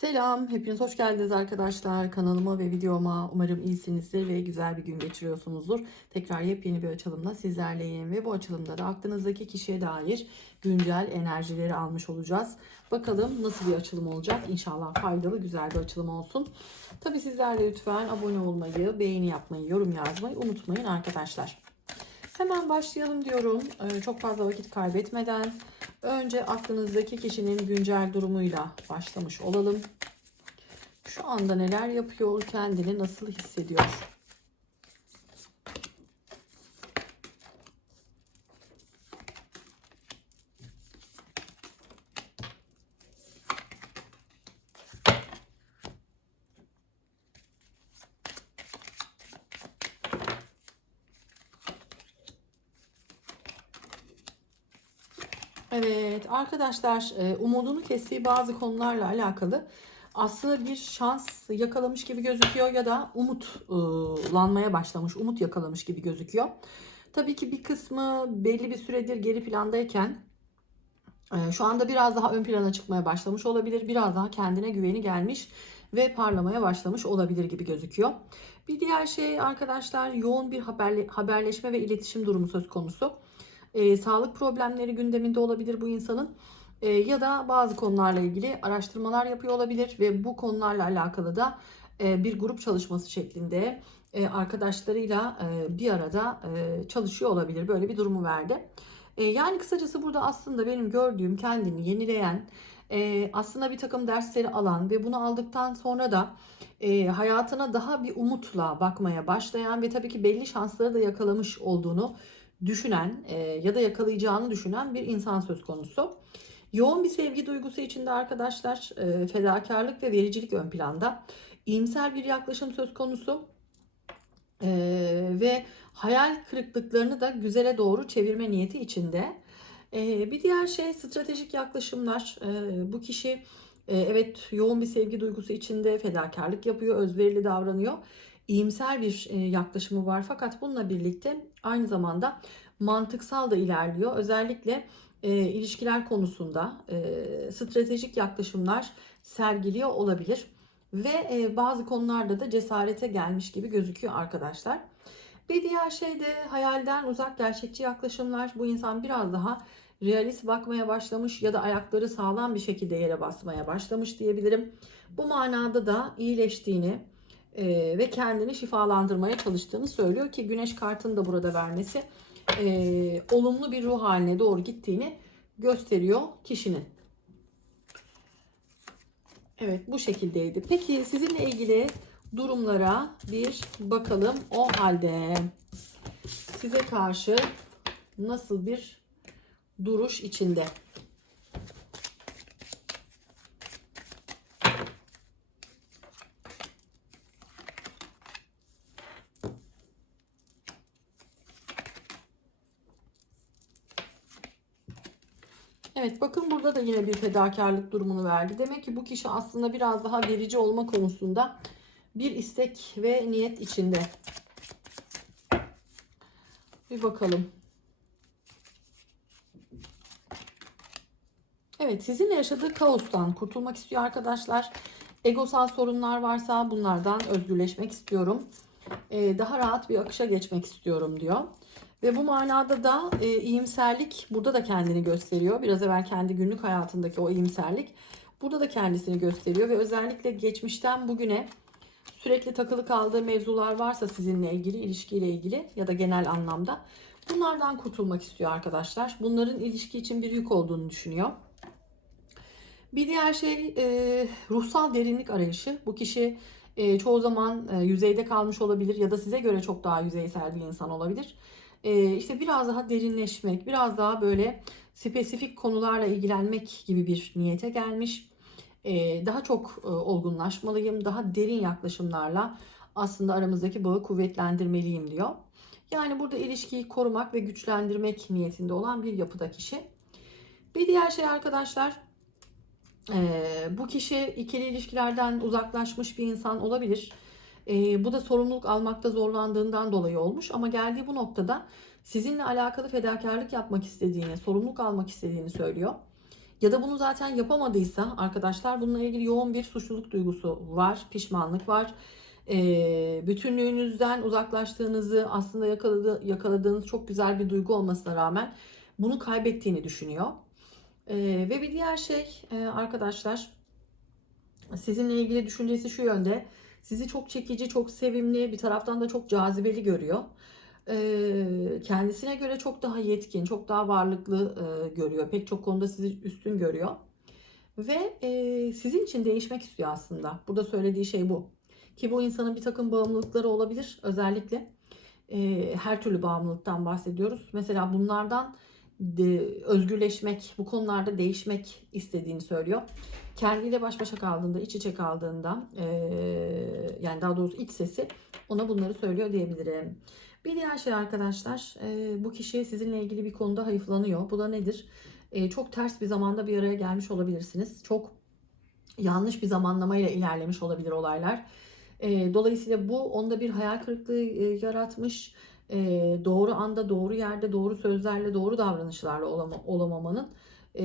Selam, hepiniz hoş geldiniz arkadaşlar kanalıma ve videoma. Umarım iyisinizdir ve güzel bir gün geçiriyorsunuzdur. Tekrar yepyeni bir açılımda sizlerleyim ve bu açılımda da aklınızdaki kişiye dair güncel enerjileri almış olacağız. Bakalım nasıl bir açılım olacak? İnşallah faydalı, güzel bir açılım olsun. Tabi sizler de lütfen abone olmayı, beğeni yapmayı, yorum yazmayı unutmayın arkadaşlar. Hemen başlayalım diyorum. Ee, çok fazla vakit kaybetmeden önce aklınızdaki kişinin güncel durumuyla başlamış olalım. Şu anda neler yapıyor, kendini nasıl hissediyor? Evet arkadaşlar e, umudunu kestiği bazı konularla alakalı aslında bir şans yakalamış gibi gözüküyor ya da umutlanmaya başlamış, umut yakalamış gibi gözüküyor. Tabii ki bir kısmı belli bir süredir geri plandayken e, şu anda biraz daha ön plana çıkmaya başlamış olabilir. Biraz daha kendine güveni gelmiş ve parlamaya başlamış olabilir gibi gözüküyor. Bir diğer şey arkadaşlar yoğun bir haberle, haberleşme ve iletişim durumu söz konusu e, sağlık problemleri gündeminde olabilir bu insanın e, ya da bazı konularla ilgili araştırmalar yapıyor olabilir ve bu konularla alakalı da e, bir grup çalışması şeklinde e, arkadaşlarıyla e, bir arada e, çalışıyor olabilir. Böyle bir durumu verdi. E, yani kısacası burada aslında benim gördüğüm kendini yenileyen, e, aslında bir takım dersleri alan ve bunu aldıktan sonra da e, hayatına daha bir umutla bakmaya başlayan ve tabii ki belli şansları da yakalamış olduğunu düşünen e, ya da yakalayacağını düşünen bir insan söz konusu. Yoğun bir sevgi duygusu içinde arkadaşlar e, fedakarlık ve vericilik ön planda. İyimser bir yaklaşım söz konusu. E, ve hayal kırıklıklarını da güzele doğru çevirme niyeti içinde. E, bir diğer şey stratejik yaklaşımlar. E, bu kişi e, evet yoğun bir sevgi duygusu içinde fedakarlık yapıyor, özverili davranıyor iyimser bir e, yaklaşımı var. Fakat bununla birlikte aynı zamanda mantıksal da ilerliyor. Özellikle e, ilişkiler konusunda e, stratejik yaklaşımlar sergiliyor olabilir. Ve e, bazı konularda da cesarete gelmiş gibi gözüküyor arkadaşlar. Bir diğer şey de hayalden uzak gerçekçi yaklaşımlar. Bu insan biraz daha realist bakmaya başlamış ya da ayakları sağlam bir şekilde yere basmaya başlamış diyebilirim. Bu manada da iyileştiğini, e, ve kendini şifalandırmaya çalıştığını söylüyor ki güneş kartını da burada vermesi e, olumlu bir ruh haline doğru gittiğini gösteriyor kişinin. Evet bu şekildeydi. Peki sizinle ilgili durumlara bir bakalım. O halde size karşı nasıl bir duruş içinde? Evet bakın burada da yine bir fedakarlık durumunu verdi. Demek ki bu kişi aslında biraz daha verici olma konusunda bir istek ve niyet içinde. Bir bakalım. Evet sizinle yaşadığı kaostan kurtulmak istiyor arkadaşlar. Egosal sorunlar varsa bunlardan özgürleşmek istiyorum. Ee, daha rahat bir akışa geçmek istiyorum diyor. Ve bu manada da e, iyimserlik burada da kendini gösteriyor. Biraz evvel kendi günlük hayatındaki o iyimserlik burada da kendisini gösteriyor. Ve özellikle geçmişten bugüne sürekli takılı kaldığı mevzular varsa sizinle ilgili, ilişkiyle ilgili ya da genel anlamda bunlardan kurtulmak istiyor arkadaşlar. Bunların ilişki için bir yük olduğunu düşünüyor. Bir diğer şey e, ruhsal derinlik arayışı. Bu kişi e, çoğu zaman e, yüzeyde kalmış olabilir ya da size göre çok daha yüzeysel bir insan olabilir işte biraz daha derinleşmek, biraz daha böyle spesifik konularla ilgilenmek gibi bir niyete gelmiş. E, daha çok e, olgunlaşmalıyım, daha derin yaklaşımlarla aslında aramızdaki bağı kuvvetlendirmeliyim diyor. Yani burada ilişkiyi korumak ve güçlendirmek niyetinde olan bir yapıda kişi. Bir diğer şey arkadaşlar, e, bu kişi ikili ilişkilerden uzaklaşmış bir insan olabilir e, bu da sorumluluk almakta zorlandığından dolayı olmuş ama geldiği bu noktada sizinle alakalı fedakarlık yapmak istediğini, sorumluluk almak istediğini söylüyor. Ya da bunu zaten yapamadıysa arkadaşlar bununla ilgili yoğun bir suçluluk duygusu var, pişmanlık var. Ee, bütünlüğünüzden uzaklaştığınızı aslında yakaladı, yakaladığınız çok güzel bir duygu olmasına rağmen bunu kaybettiğini düşünüyor. Ee, ve bir diğer şey e, arkadaşlar sizinle ilgili düşüncesi şu yönde. Sizi çok çekici, çok sevimli, bir taraftan da çok cazibeli görüyor. Kendisine göre çok daha yetkin, çok daha varlıklı görüyor. Pek çok konuda sizi üstün görüyor. Ve sizin için değişmek istiyor aslında. Burada söylediği şey bu. Ki bu insanın bir takım bağımlılıkları olabilir. Özellikle her türlü bağımlılıktan bahsediyoruz. Mesela bunlardan de, özgürleşmek, bu konularda değişmek istediğini söylüyor. Kendiyle baş başa kaldığında, iç içe kaldığında, e, yani daha doğrusu iç sesi ona bunları söylüyor diyebilirim. Bir diğer şey arkadaşlar, e, bu kişi sizinle ilgili bir konuda hayıflanıyor. Bu da nedir? E, çok ters bir zamanda bir araya gelmiş olabilirsiniz. Çok yanlış bir zamanlamayla ilerlemiş olabilir olaylar. E, dolayısıyla bu onda bir hayal kırıklığı e, yaratmış. E, doğru anda, doğru yerde, doğru sözlerle, doğru davranışlarla olama, olamamanın. E,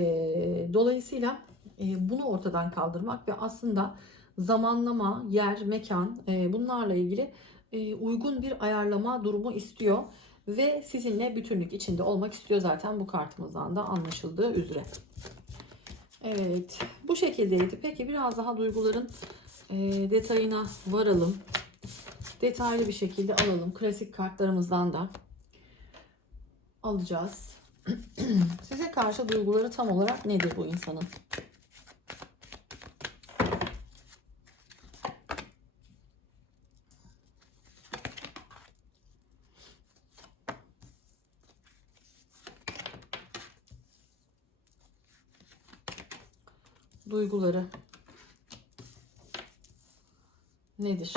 dolayısıyla e, bunu ortadan kaldırmak ve aslında zamanlama, yer, mekan e, bunlarla ilgili e, uygun bir ayarlama durumu istiyor ve sizinle bütünlük içinde olmak istiyor zaten bu kartımızdan da anlaşıldığı üzere. Evet, bu şekildeydi. Peki biraz daha duyguların e, detayına varalım. Detaylı bir şekilde alalım. Klasik kartlarımızdan da alacağız. Size karşı duyguları tam olarak nedir bu insanın? duyguları nedir?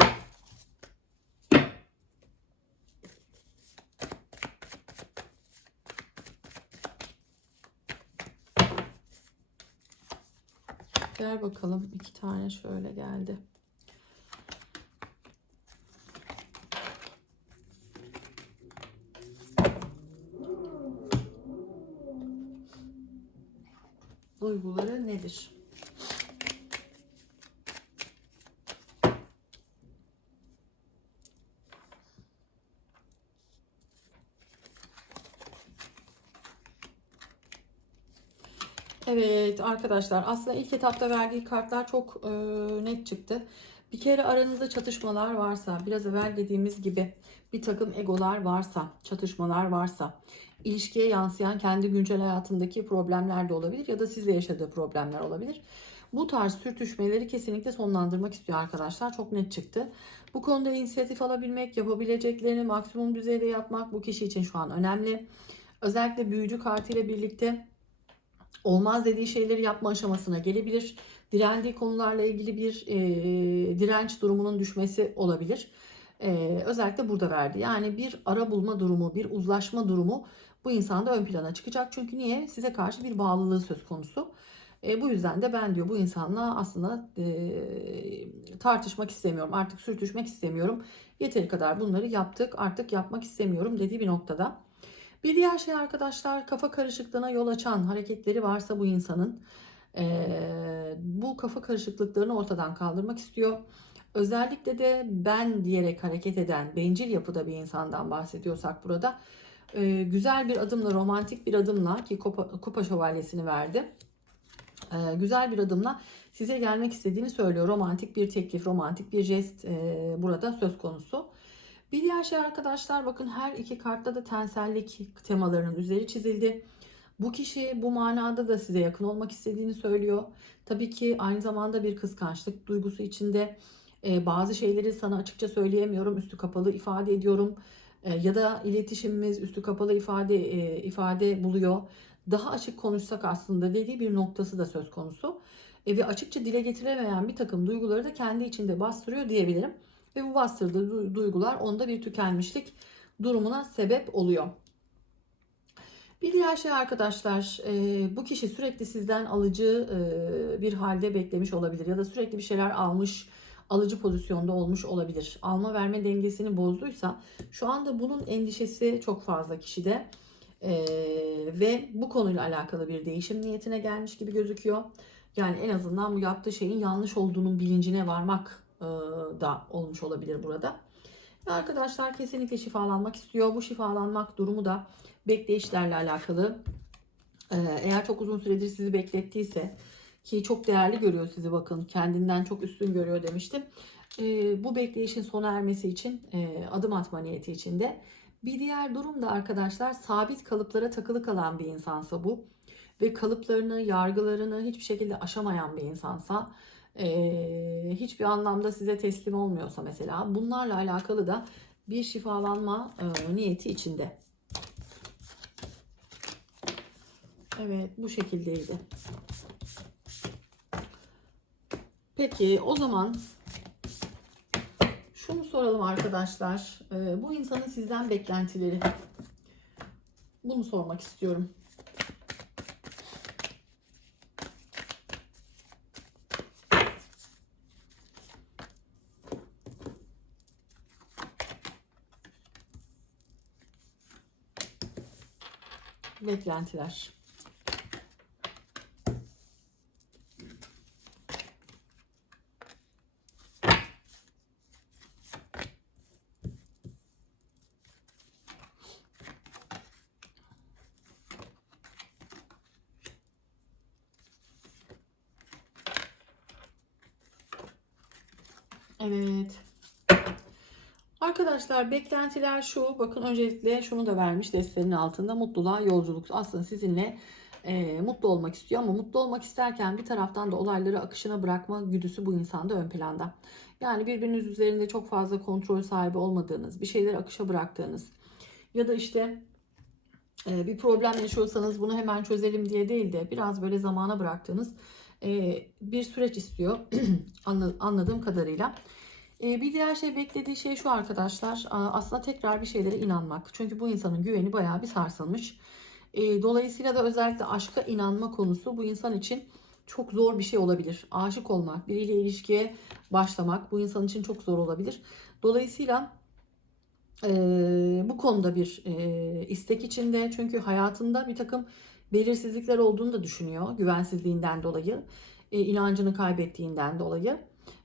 Gel bakalım iki tane şöyle geldi. Duyguları nedir? Evet arkadaşlar aslında ilk etapta verdiği kartlar çok e, net çıktı. Bir kere aranızda çatışmalar varsa, biraz evvel dediğimiz gibi bir takım egolar varsa, çatışmalar varsa, ilişkiye yansıyan kendi güncel hayatındaki problemler de olabilir ya da sizle yaşadığı problemler olabilir. Bu tarz sürtüşmeleri kesinlikle sonlandırmak istiyor arkadaşlar. Çok net çıktı. Bu konuda inisiyatif alabilmek, yapabileceklerini maksimum düzeyde yapmak bu kişi için şu an önemli. Özellikle büyücü kartıyla birlikte olmaz dediği şeyleri yapma aşamasına gelebilir. Direndiği konularla ilgili bir e, direnç durumunun düşmesi olabilir. E, özellikle burada verdi. Yani bir ara bulma durumu, bir uzlaşma durumu bu insanda ön plana çıkacak. Çünkü niye? Size karşı bir bağlılığı söz konusu. E, bu yüzden de ben diyor bu insanla aslında e, tartışmak istemiyorum. Artık sürtüşmek istemiyorum. Yeteri kadar bunları yaptık. Artık yapmak istemiyorum dediği bir noktada. Bir diğer şey arkadaşlar kafa karışıklığına yol açan hareketleri varsa bu insanın e, bu kafa karışıklıklarını ortadan kaldırmak istiyor. Özellikle de ben diyerek hareket eden bencil yapıda bir insandan bahsediyorsak burada e, güzel bir adımla romantik bir adımla ki kupa, kupa şövalyesini verdi. E, güzel bir adımla size gelmek istediğini söylüyor. Romantik bir teklif, romantik bir jest e, burada söz konusu. Bir diğer şey arkadaşlar bakın her iki kartta da tensellik temalarının üzeri çizildi. Bu kişi bu manada da size yakın olmak istediğini söylüyor. Tabii ki aynı zamanda bir kıskançlık duygusu içinde. Ee, bazı şeyleri sana açıkça söyleyemiyorum, üstü kapalı ifade ediyorum. Ee, ya da iletişimimiz üstü kapalı ifade e, ifade buluyor. Daha açık konuşsak aslında dediği bir noktası da söz konusu. E, ve açıkça dile getiremeyen bir takım duyguları da kendi içinde bastırıyor diyebilirim. Ve bu bastırdığı duygular onda bir tükenmişlik durumuna sebep oluyor. Bir diğer şey arkadaşlar e, bu kişi sürekli sizden alıcı e, bir halde beklemiş olabilir ya da sürekli bir şeyler almış alıcı pozisyonda olmuş olabilir. Alma verme dengesini bozduysa şu anda bunun endişesi çok fazla kişide. Ee, ve bu konuyla alakalı bir değişim niyetine gelmiş gibi gözüküyor. Yani en azından bu yaptığı şeyin yanlış olduğunun bilincine varmak e, da olmuş olabilir burada. Ve arkadaşlar kesinlikle şifalanmak istiyor. Bu şifalanmak durumu da bekleyişlerle alakalı. Ee, eğer çok uzun süredir sizi beklettiyse ki çok değerli görüyor sizi bakın kendinden çok üstün görüyor demiştim. Ee, bu bekleyişin sona ermesi için e, adım atma niyeti içinde. Bir diğer durum da arkadaşlar sabit kalıplara takılı kalan bir insansa bu ve kalıplarını, yargılarını hiçbir şekilde aşamayan bir insansa e, hiçbir anlamda size teslim olmuyorsa mesela bunlarla alakalı da bir şifalanma e, niyeti içinde. Evet bu şekildeydi. Peki o zaman şunu soralım arkadaşlar. Ee, bu insanın sizden beklentileri. Bunu sormak istiyorum. Beklentiler. Evet. Arkadaşlar beklentiler şu. Bakın öncelikle şunu da vermiş desteğinin altında. Mutluluğa yolculuk. Aslında sizinle e, mutlu olmak istiyor ama mutlu olmak isterken bir taraftan da olayları akışına bırakma güdüsü bu insanda ön planda. Yani birbiriniz üzerinde çok fazla kontrol sahibi olmadığınız, bir şeyleri akışa bıraktığınız ya da işte e, bir problem yaşıyorsanız bunu hemen çözelim diye değil de biraz böyle zamana bıraktığınız e, bir süreç istiyor Anla- anladığım kadarıyla. E, bir diğer şey beklediği şey şu arkadaşlar aslında tekrar bir şeylere inanmak. Çünkü bu insanın güveni bayağı bir sarsılmış. E, dolayısıyla da özellikle aşka inanma konusu bu insan için çok zor bir şey olabilir. Aşık olmak, biriyle ilişkiye başlamak bu insan için çok zor olabilir. Dolayısıyla e, bu konuda bir e, istek içinde çünkü hayatında bir takım belirsizlikler olduğunu da düşünüyor güvensizliğinden dolayı, e, inancını kaybettiğinden dolayı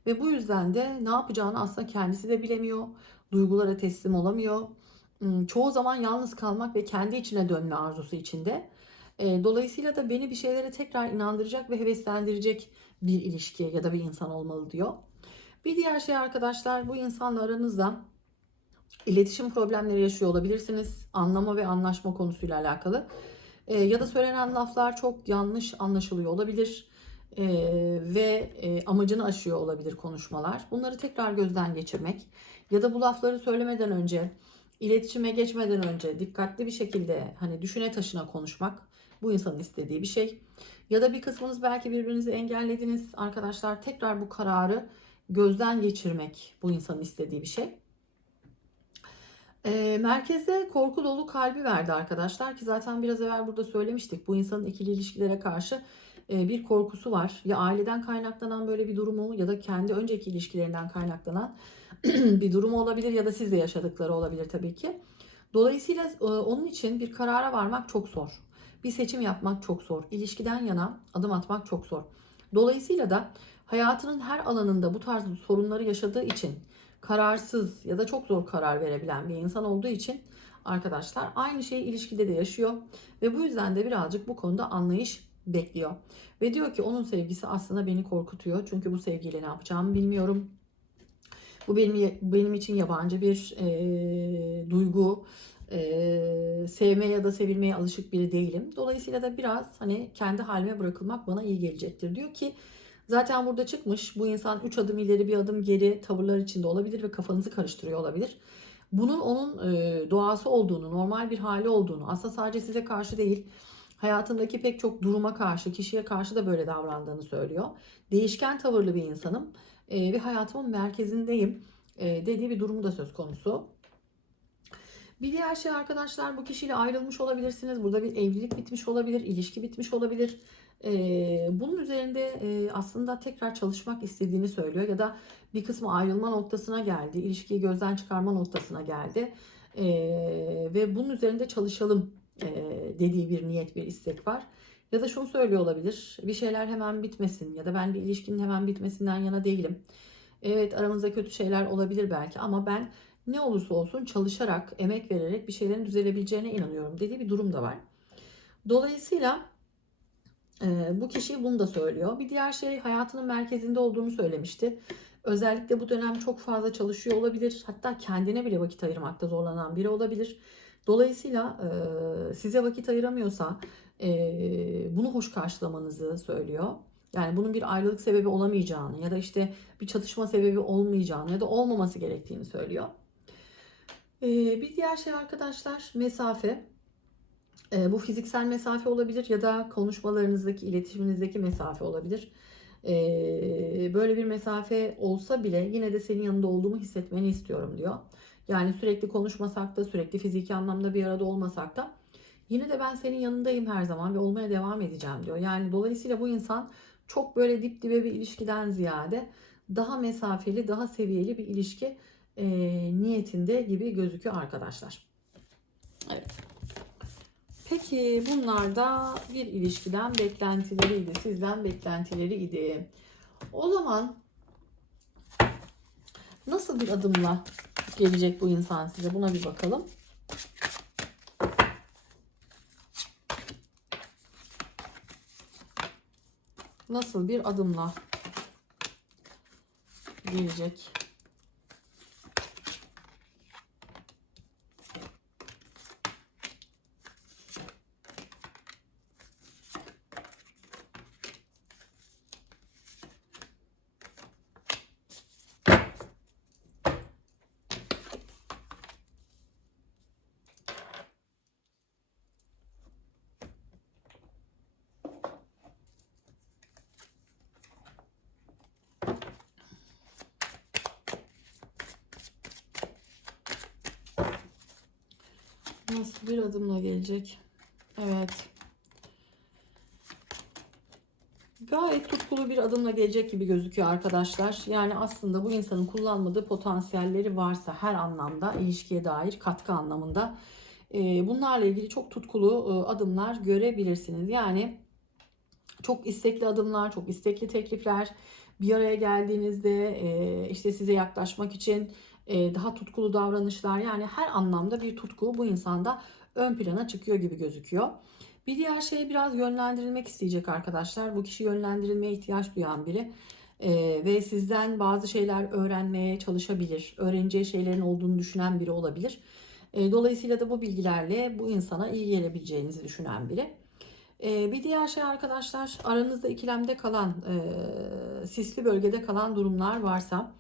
ve bu yüzden de ne yapacağını aslında kendisi de bilemiyor, duygulara teslim olamıyor. Hmm, Çoğu zaman yalnız kalmak ve kendi içine dönme arzusu içinde. E, Dolayısıyla da beni bir şeylere tekrar inandıracak ve heveslendirecek bir ilişki ya da bir insan olmalı diyor. Bir diğer şey arkadaşlar bu insanla aranızda iletişim problemleri yaşıyor olabilirsiniz. Anlama ve anlaşma konusuyla alakalı. E, ya da söylenen laflar çok yanlış anlaşılıyor olabilir. E, ve e, amacını aşıyor olabilir konuşmalar. Bunları tekrar gözden geçirmek ya da bu lafları söylemeden önce, iletişime geçmeden önce dikkatli bir şekilde hani düşüne taşına konuşmak bu insanın istediği bir şey. Ya da bir kısmınız belki birbirinizi engellediniz arkadaşlar tekrar bu kararı gözden geçirmek bu insanın istediği bir şey. E, merkeze korku dolu kalbi verdi arkadaşlar ki zaten biraz evvel burada söylemiştik. Bu insanın ikili ilişkilere karşı bir korkusu var. Ya aileden kaynaklanan böyle bir durumu ya da kendi önceki ilişkilerinden kaynaklanan bir durumu olabilir ya da siz de yaşadıkları olabilir tabii ki. Dolayısıyla e, onun için bir karara varmak çok zor. Bir seçim yapmak çok zor. İlişkiden yana adım atmak çok zor. Dolayısıyla da hayatının her alanında bu tarz sorunları yaşadığı için kararsız ya da çok zor karar verebilen bir insan olduğu için arkadaşlar aynı şeyi ilişkide de yaşıyor ve bu yüzden de birazcık bu konuda anlayış bekliyor. Ve diyor ki onun sevgisi aslında beni korkutuyor. Çünkü bu sevgiyle ne yapacağımı bilmiyorum. Bu benim benim için yabancı bir e, duygu. E, sevmeye ya da sevilmeye alışık biri değilim. Dolayısıyla da biraz hani kendi halime bırakılmak bana iyi gelecektir diyor ki Zaten burada çıkmış bu insan 3 adım ileri bir adım geri tavırlar içinde olabilir ve kafanızı karıştırıyor olabilir. Bunun onun e, doğası olduğunu, normal bir hali olduğunu, aslında sadece size karşı değil, hayatındaki pek çok duruma karşı, kişiye karşı da böyle davrandığını söylüyor. Değişken tavırlı bir insanım e, ve hayatımın merkezindeyim e, dediği bir durumu da söz konusu. Bir diğer şey arkadaşlar bu kişiyle ayrılmış olabilirsiniz. Burada bir evlilik bitmiş olabilir, ilişki bitmiş olabilir. Ee, bunun üzerinde e, aslında tekrar çalışmak istediğini söylüyor ya da bir kısmı ayrılma noktasına geldi, ilişkiyi gözden çıkarma noktasına geldi Ee, ve bunun üzerinde çalışalım dediği bir niyet, bir istek var. Ya da şunu söylüyor olabilir. Bir şeyler hemen bitmesin ya da ben bir ilişkinin hemen bitmesinden yana değilim. Evet aramızda kötü şeyler olabilir belki ama ben ne olursa olsun çalışarak, emek vererek bir şeylerin düzelebileceğine inanıyorum dediği bir durum da var. Dolayısıyla e, bu kişi bunu da söylüyor. Bir diğer şey hayatının merkezinde olduğunu söylemişti. Özellikle bu dönem çok fazla çalışıyor olabilir. Hatta kendine bile vakit ayırmakta zorlanan biri olabilir. Dolayısıyla e, size vakit ayıramıyorsa e, bunu hoş karşılamanızı söylüyor. Yani bunun bir ayrılık sebebi olamayacağını ya da işte bir çatışma sebebi olmayacağını ya da olmaması gerektiğini söylüyor. E, bir diğer şey arkadaşlar mesafe. E, bu fiziksel mesafe olabilir ya da konuşmalarınızdaki, iletişiminizdeki mesafe olabilir. E, böyle bir mesafe olsa bile yine de senin yanında olduğumu hissetmeni istiyorum diyor. Yani sürekli konuşmasak da, sürekli fiziki anlamda bir arada olmasak da yine de ben senin yanındayım her zaman ve olmaya devam edeceğim diyor. Yani dolayısıyla bu insan çok böyle dip dibe bir ilişkiden ziyade daha mesafeli, daha seviyeli bir ilişki e, niyetinde gibi gözüküyor arkadaşlar. Evet. Peki bunlar da bir ilişkiden beklentileriydi. Sizden beklentileriydi. O zaman nasıl bir adımla gelecek bu insan size? Buna bir bakalım. Nasıl bir adımla gelecek? Nasıl bir adımla gelecek? Evet. Gayet tutkulu bir adımla gelecek gibi gözüküyor arkadaşlar. Yani aslında bu insanın kullanmadığı potansiyelleri varsa her anlamda ilişkiye dair katkı anlamında e, bunlarla ilgili çok tutkulu e, adımlar görebilirsiniz. Yani çok istekli adımlar, çok istekli teklifler bir araya geldiğinizde e, işte size yaklaşmak için daha tutkulu davranışlar yani her anlamda bir tutku bu insanda ön plana çıkıyor gibi gözüküyor. Bir diğer şey biraz yönlendirilmek isteyecek arkadaşlar. Bu kişi yönlendirilmeye ihtiyaç duyan biri. Ee, ve sizden bazı şeyler öğrenmeye çalışabilir. Öğreneceği şeylerin olduğunu düşünen biri olabilir. Ee, dolayısıyla da bu bilgilerle bu insana iyi gelebileceğinizi düşünen biri. Ee, bir diğer şey arkadaşlar aranızda ikilemde kalan, e, sisli bölgede kalan durumlar varsa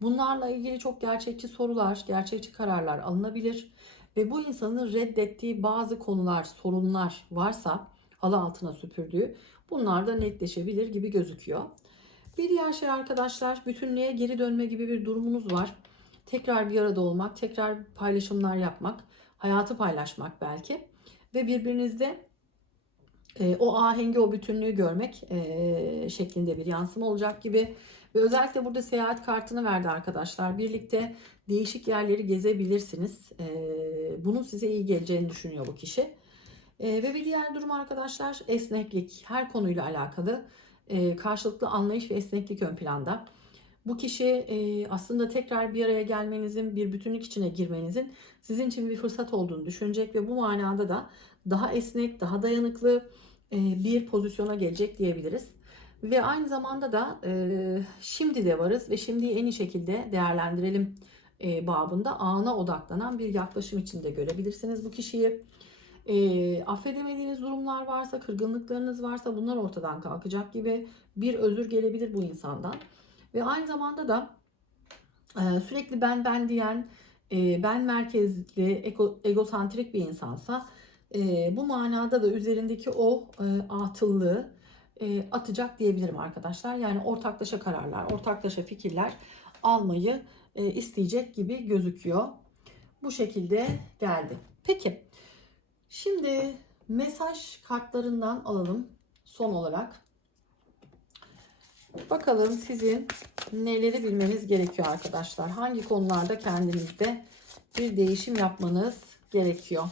Bunlarla ilgili çok gerçekçi sorular, gerçekçi kararlar alınabilir ve bu insanın reddettiği bazı konular, sorunlar varsa halı altına süpürdüğü bunlar da netleşebilir gibi gözüküyor. Bir diğer şey arkadaşlar bütünlüğe geri dönme gibi bir durumunuz var. Tekrar bir arada olmak, tekrar paylaşımlar yapmak, hayatı paylaşmak belki ve birbirinizde e, o ahengi, o bütünlüğü görmek e, şeklinde bir yansıma olacak gibi. Ve özellikle burada seyahat kartını verdi arkadaşlar. Birlikte değişik yerleri gezebilirsiniz. E, bunun size iyi geleceğini düşünüyor bu kişi. E, ve bir diğer durum arkadaşlar esneklik. Her konuyla alakalı e, karşılıklı anlayış ve esneklik ön planda. Bu kişi e, aslında tekrar bir araya gelmenizin, bir bütünlük içine girmenizin sizin için bir fırsat olduğunu düşünecek ve bu manada da daha esnek, daha dayanıklı e, bir pozisyona gelecek diyebiliriz. Ve aynı zamanda da e, şimdi de varız ve şimdiyi en iyi şekilde değerlendirelim e, babında ana odaklanan bir yaklaşım içinde görebilirsiniz bu kişiyi. E, affedemediğiniz durumlar varsa, kırgınlıklarınız varsa bunlar ortadan kalkacak gibi bir özür gelebilir bu insandan. Ve aynı zamanda da e, sürekli ben ben diyen, e, ben merkezli, ego, egosantrik bir insansa e, bu manada da üzerindeki o e, atıllığı e, atacak diyebilirim arkadaşlar. Yani ortaklaşa kararlar, ortaklaşa fikirler almayı e, isteyecek gibi gözüküyor. Bu şekilde geldi. Peki. Şimdi mesaj kartlarından alalım son olarak. Bakalım sizin neleri bilmeniz gerekiyor arkadaşlar. Hangi konularda kendinizde bir değişim yapmanız gerekiyor.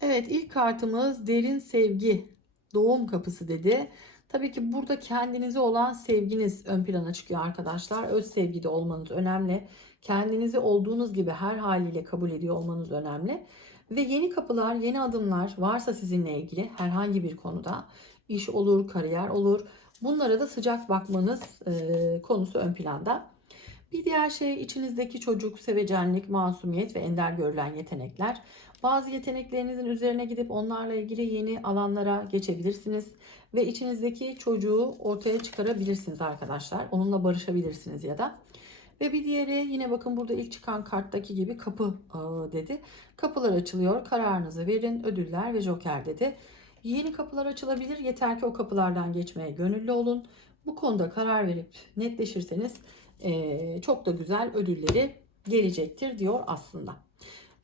Evet ilk kartımız derin sevgi doğum kapısı dedi. Tabii ki burada kendinize olan sevginiz ön plana çıkıyor arkadaşlar. Öz sevgide olmanız önemli. Kendinizi olduğunuz gibi her haliyle kabul ediyor olmanız önemli. Ve yeni kapılar, yeni adımlar varsa sizinle ilgili herhangi bir konuda iş olur, kariyer olur. Bunlara da sıcak bakmanız e, konusu ön planda. Bir diğer şey içinizdeki çocuk, sevecenlik, masumiyet ve ender görülen yetenekler. Bazı yeteneklerinizin üzerine gidip onlarla ilgili yeni alanlara geçebilirsiniz ve içinizdeki çocuğu ortaya çıkarabilirsiniz arkadaşlar. Onunla barışabilirsiniz ya da. Ve bir diğeri yine bakın burada ilk çıkan karttaki gibi kapı ağı dedi. Kapılar açılıyor, kararınızı verin, ödüller ve joker dedi. Yeni kapılar açılabilir, yeter ki o kapılardan geçmeye gönüllü olun. Bu konuda karar verip netleşirseniz eee, çok da güzel ödülleri gelecektir diyor aslında.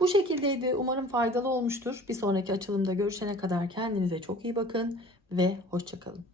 Bu şekildeydi. Umarım faydalı olmuştur. Bir sonraki açılımda görüşene kadar kendinize çok iyi bakın ve hoşçakalın.